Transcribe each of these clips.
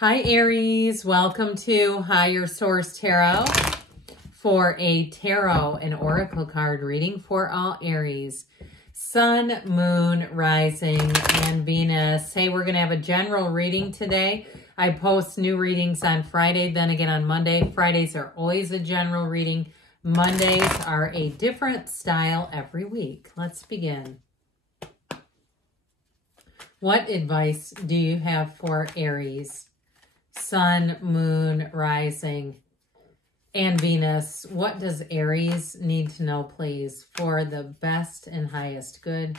Hi Aries, welcome to Higher Source Tarot for a tarot and oracle card reading for all Aries. Sun, Moon, Rising, and Venus. Hey, we're going to have a general reading today. I post new readings on Friday, then again on Monday. Fridays are always a general reading. Mondays are a different style every week. Let's begin. What advice do you have for Aries? Sun, Moon, Rising, and Venus. What does Aries need to know, please, for the best and highest good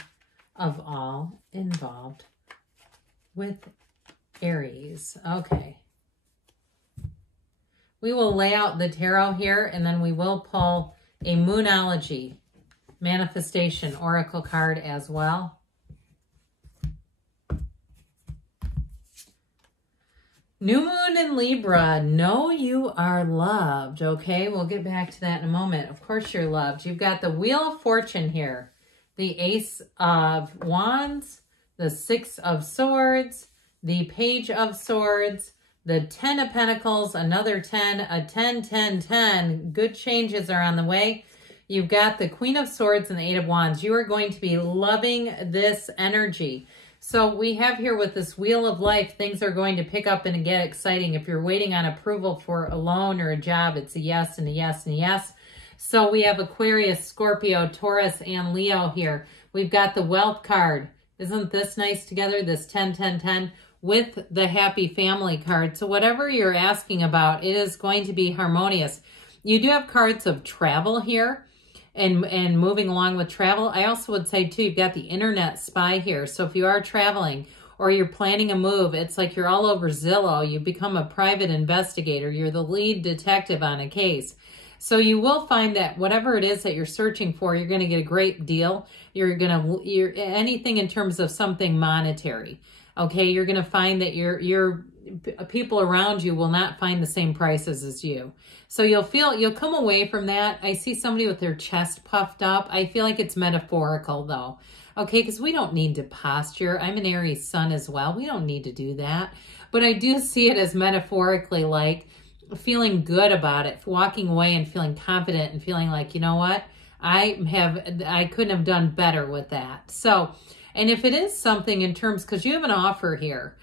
of all involved with Aries? Okay. We will lay out the tarot here, and then we will pull a Moonology manifestation oracle card as well. New Moon in Libra, know you are loved, okay? We'll get back to that in a moment. Of course you're loved. You've got the Wheel of Fortune here, the Ace of Wands, the Six of Swords, the Page of Swords, the 10 of Pentacles, another 10, a 10, 10, 10. Good changes are on the way. You've got the Queen of Swords and the Eight of Wands. You are going to be loving this energy. So we have here with this Wheel of Life, things are going to pick up and get exciting. If you're waiting on approval for a loan or a job, it's a yes and a yes and a yes. So we have Aquarius, Scorpio, Taurus, and Leo here. We've got the Wealth card. Isn't this nice together? This 10, 10, 10 with the Happy Family card. So whatever you're asking about, it is going to be harmonious. You do have cards of travel here. And moving along with travel. I also would say, too, you've got the internet spy here. So if you are traveling or you're planning a move, it's like you're all over Zillow. You become a private investigator. You're the lead detective on a case. So you will find that whatever it is that you're searching for, you're going to get a great deal. You're anything in terms of something monetary. Okay, you're going to find that your people around you will not find the same prices as you. So you'll come away from that. I see somebody with their chest puffed up. I feel like it's metaphorical though. Okay, because we don't need to posture. I'm an Aries sun as well. We don't need to do that. But I do see it as metaphorically like feeling good about it, walking away and feeling confident and feeling like, you know what? I couldn't have done better with that. So, and if it is something in terms, because you have an offer here,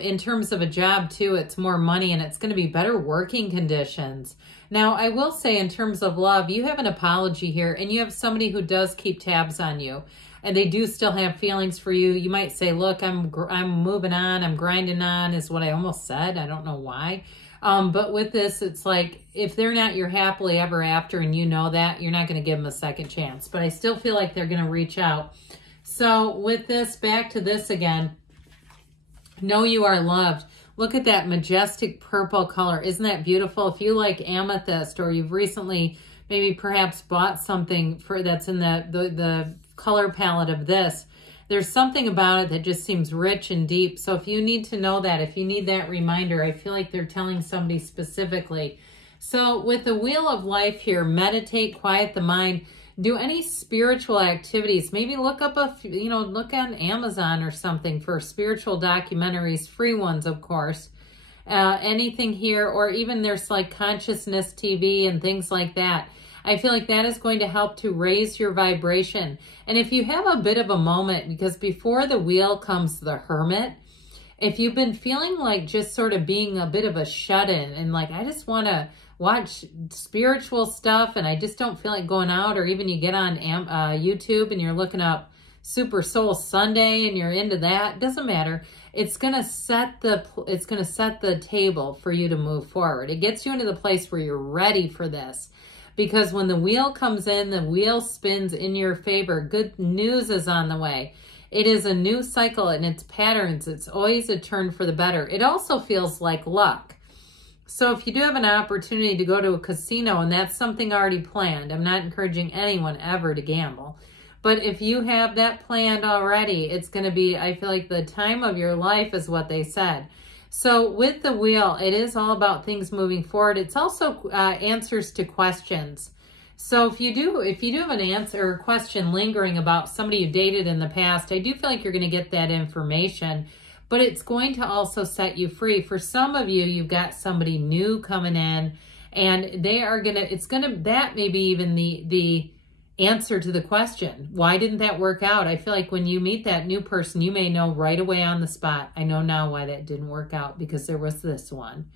in terms of a job too, it's more money and it's going to be better working conditions. Now, I will say in terms of love, you have an apology here and you have somebody who does keep tabs on you and they do still have feelings for you. You might say, look, I'm moving on, I'm grinding on is what I almost said. I don't know why. But with this, it's like, if they're not your happily ever after and you know that, you're not going to give them a second chance. But I still feel like they're going to reach out. So with this, back to this again. Know you are loved. Look at that majestic purple color. Isn't that beautiful? If you like amethyst or you've recently maybe perhaps bought something that's in the color palette of this, there's something about it that just seems rich and deep. So if you need to know that, if you need that reminder, I feel like they're telling somebody specifically. So with the Wheel of Life here, meditate, quiet the mind. Do any spiritual activities. Maybe look up look on Amazon or something for spiritual documentaries, free ones, of course. Anything here, or even there's like consciousness TV and things like that. I feel like that is going to help to raise your vibration. And if you have a bit of a moment, because before the Wheel comes the Hermit, if you've been feeling like just sort of being a bit of a shut-in and like, I just want to watch spiritual stuff and I just don't feel like going out, or even you get on YouTube and you're looking up Super Soul Sunday and you're into that, it doesn't matter. It's going to set the table for you to move forward. It gets you into the place where you're ready for this. Because when the wheel comes in, the wheel spins in your favor. Good news is on the way. It is a new cycle and it's patterns. It's always a turn for the better. It also feels like luck. So if you do have an opportunity to go to a casino and that's something already planned, I'm not encouraging anyone ever to gamble. But if you have that planned already, it's going to be, I feel like the time of your life is what they said. So with the wheel, it is all about things moving forward. It's also answers to questions. So if you do have an answer or question lingering about somebody you dated in the past, I do feel like you're going to get that information. but it's going to also set you free. For some of you, you've got somebody new coming in, and they are going to, that may be even the answer to the question. Why didn't that work out? I feel like when you meet that new person, you may know right away on the spot, I know now why that didn't work out, because there was this one.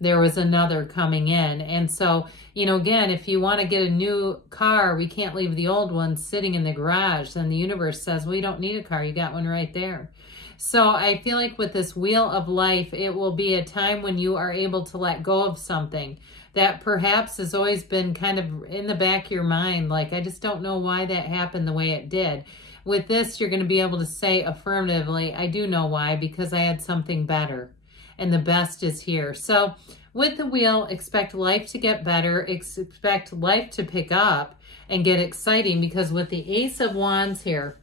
There was another coming in. And so, you know, again, if you want to get a new car, we can't leave the old one sitting in the garage. Then the universe says, well, you don't need a car. You got one right there. So I feel like with this wheel of life, it will be a time when you are able to let go of something that perhaps has always been kind of in the back of your mind. Like, I just don't know why that happened the way it did. With this, you're going to be able to say affirmatively, I do know why, because I had something better. And the best is here. So with the wheel, expect life to get better, expect life to pick up and get exciting, because with the Ace of Wands here,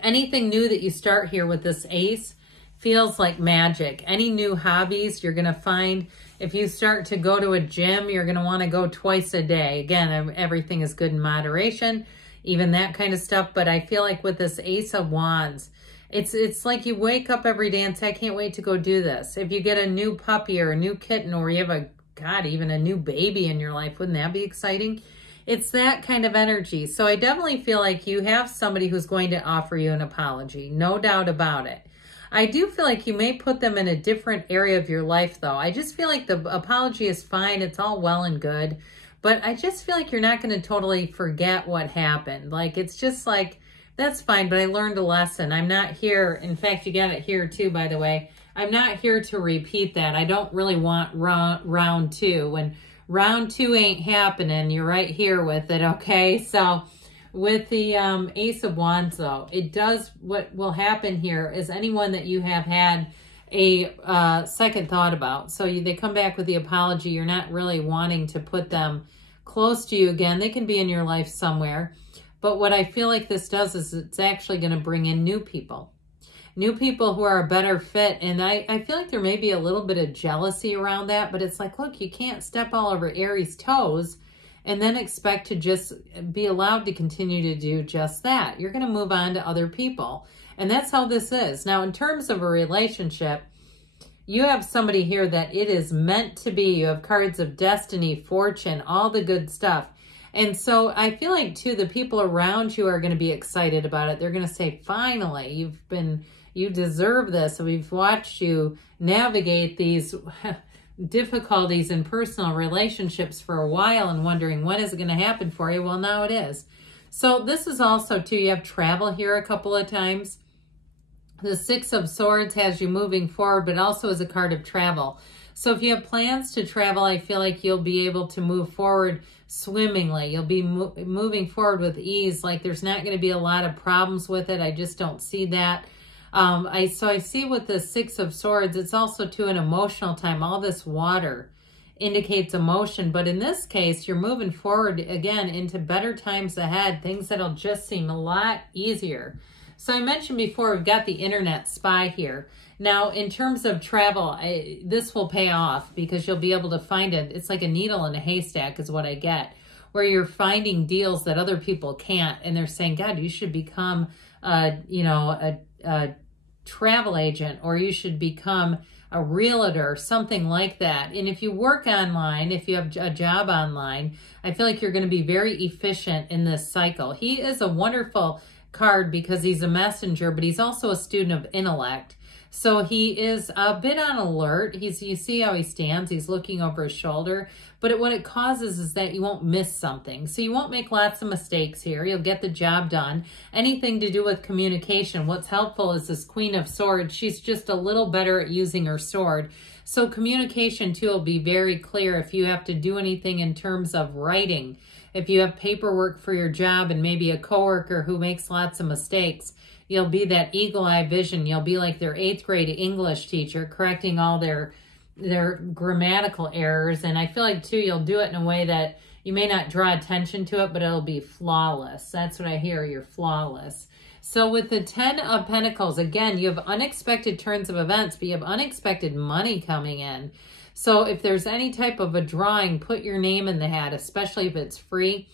anything new that you start here with this ace feels like magic. Any new hobbies you're going to find, if you start to go to a gym, you're going to want to go twice a day. Again, everything is good in moderation, even that kind of stuff. But I feel like with this Ace of Wands, it's like you wake up every day and say, I can't wait to go do this. If you get a new puppy or a new kitten, or you have even a new baby in your life, wouldn't that be exciting? It's that kind of energy. So I definitely feel like you have somebody who's going to offer you an apology. No doubt about it. I do feel like you may put them in a different area of your life, though. I just feel like the apology is fine. It's all well and good. But I just feel like you're not going to totally forget what happened. Like, it's just like, that's fine, but I learned a lesson. I'm not here. In fact, you got it here too, by the way. I'm not here to repeat that. I don't really want round two. When round two ain't happening, you're right here with it, okay? So with the Ace of Wands, though, it does, what will happen here is anyone that you have had a second thought about. So they come back with the apology. You're not really wanting to put them close to you again. They can be in your life somewhere. But what I feel like this does is it's actually going to bring in new people who are a better fit. And I feel like there may be a little bit of jealousy around that, but it's like, look, you can't step all over Aries' toes and then expect to just be allowed to continue to do just that. You're going to move on to other people. And that's how this is. Now, in terms of a relationship, you have somebody here that it is meant to be. You have cards of destiny, fortune, all the good stuff. And so I feel like, too, the people around you are going to be excited about it. They're going to say, finally, you deserve this. So we've watched you navigate these difficulties in personal relationships for a while and wondering, when is it going to happen for you? Well, now it is. So this is also, too, you have travel here a couple of times. The Six of Swords has you moving forward, but also is a card of travel. So if you have plans to travel, I feel like you'll be able to move forward swimmingly. You'll be moving forward with ease. Like, there's not going to be a lot of problems with it. I just don't see that. So I see with the Six of Swords, it's also too an emotional time. All this water indicates emotion, but in this case, you're moving forward again into better times ahead, things that'll just seem a lot easier. So I mentioned before, we've got the internet spy here. Now, in terms of travel, this will pay off because you'll be able to find it. It's like a needle in a haystack is what I get, where you're finding deals that other people can't. And they're saying, God, you should become, a travel agent, or you should become a realtor, something like that. And if you work online, if you have a job online, I feel like you're going to be very efficient in this cycle. He is a wonderful card because he's a messenger, but he's also a student of intellect. So he is a bit on alert. You see how he stands. He's looking over his shoulder. But what it causes is that you won't miss something. So you won't make lots of mistakes here. You'll get the job done. Anything to do with communication. What's helpful is this Queen of Swords. She's just a little better at using her sword. So communication, too, will be very clear if you have to do anything in terms of writing. If you have paperwork for your job and maybe a coworker who makes lots of mistakes, you'll be that eagle-eye vision. You'll be like their 8th grade English teacher, correcting all their grammatical errors. And I feel like, too, you'll do it in a way that you may not draw attention to it, but it'll be flawless. That's what I hear. You're flawless. So with the 10 of Pentacles, again, you have unexpected turns of events, but you have unexpected money coming in. So if there's any type of a drawing, put your name in the hat, especially if it's free.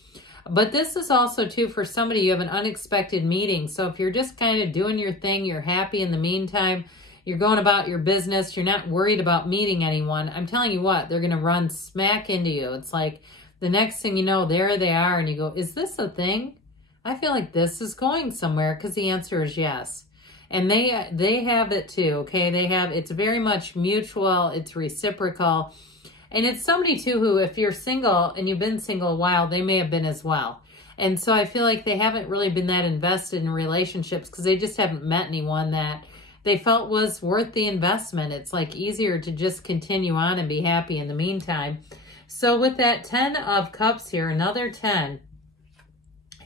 But this is also, too, for somebody, you have an unexpected meeting. So if you're just kind of doing your thing, you're happy in the meantime, You're going about your business. You're not worried about meeting anyone. I'm telling you what, they're going to run smack into you. It's like the next thing you know, there they are. And you go, is this a thing? I feel like this is going somewhere, because the answer is yes. And they have it too, okay? It's very much mutual. It's reciprocal. And it's somebody too who, if you're single and you've been single a while, they may have been as well. And so I feel like they haven't really been that invested in relationships because they just haven't met anyone that they felt was worth the investment. It's like easier to just continue on and be happy in the meantime. So with that 10 of Cups here, another 10,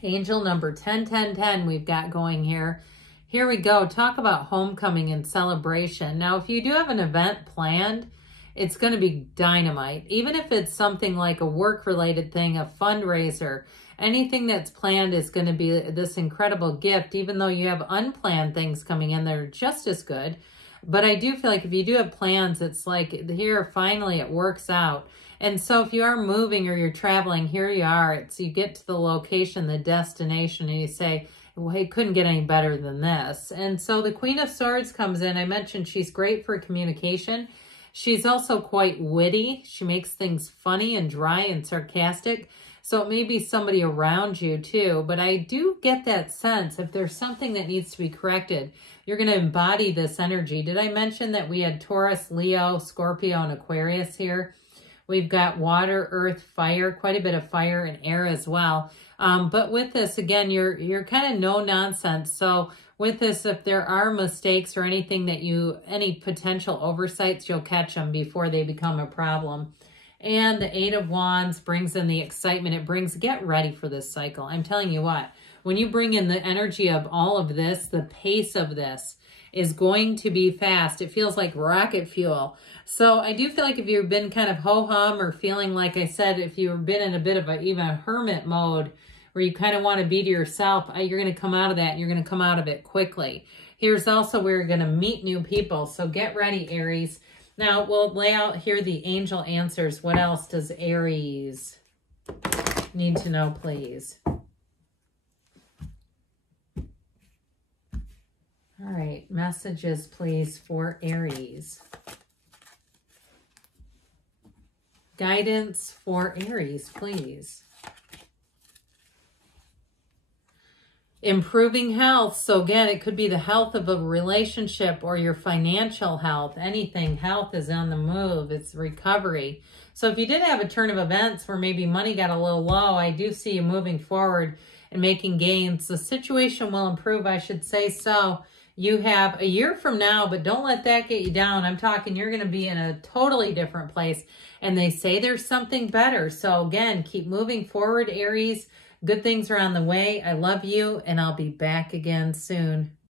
angel number 10, 10, 10 we've got going here. Here we go. Talk about homecoming and celebration. Now, if you do have an event planned, it's going to be dynamite. Even if it's something like a work-related thing, a fundraiser, anything that's planned is going to be this incredible gift, even though you have unplanned things coming in that are just as good. But I do feel like if you do have plans, it's like here, finally, it works out. And so if you are moving or you're traveling, here you are. You get to the location, the destination, and you say, well, it couldn't get any better than this. And so the Queen of Swords comes in. I mentioned she's great for communication. She's also quite witty. She makes things funny and dry and sarcastic. So it may be somebody around you too. But I do get that sense if there's something that needs to be corrected, you're going to embody this energy. Did I mention that we had Taurus, Leo, Scorpio, and Aquarius here? We've got water, earth, fire, quite a bit of fire and air as well. But with this, again, you're kind of no nonsense. So with this, if there are mistakes or anything that any potential oversights, you'll catch them before they become a problem. And the 8 of Wands brings in the excitement. It brings, get ready for this cycle. I'm telling you what, when you bring in the energy of all of this, the pace of this is going to be fast. It feels like rocket fuel. So I do feel like if you've been kind of ho-hum or feeling, like I said, if you've been in a bit of even a hermit mode where you kind of want to be to yourself, you're going to come out of that and you're going to come out of it quickly. Here's also where you're going to meet new people. So get ready, Aries. Now we'll lay out here the angel answers. What else does Aries need to know, please? All right, messages, please, for Aries. Guidance for Aries, please. Improving health. So again, it could be the health of a relationship or your financial health. Anything. Health is on the move. It's recovery. So if you did have a turn of events where maybe money got a little low, I do see you moving forward and making gains. The situation will improve, I should say so. You have a year from now, but don't let that get you down. I'm talking you're going to be in a totally different place. And they say there's something better. So again, keep moving forward, Aries. Good things are on the way. I love you, and I'll be back again soon.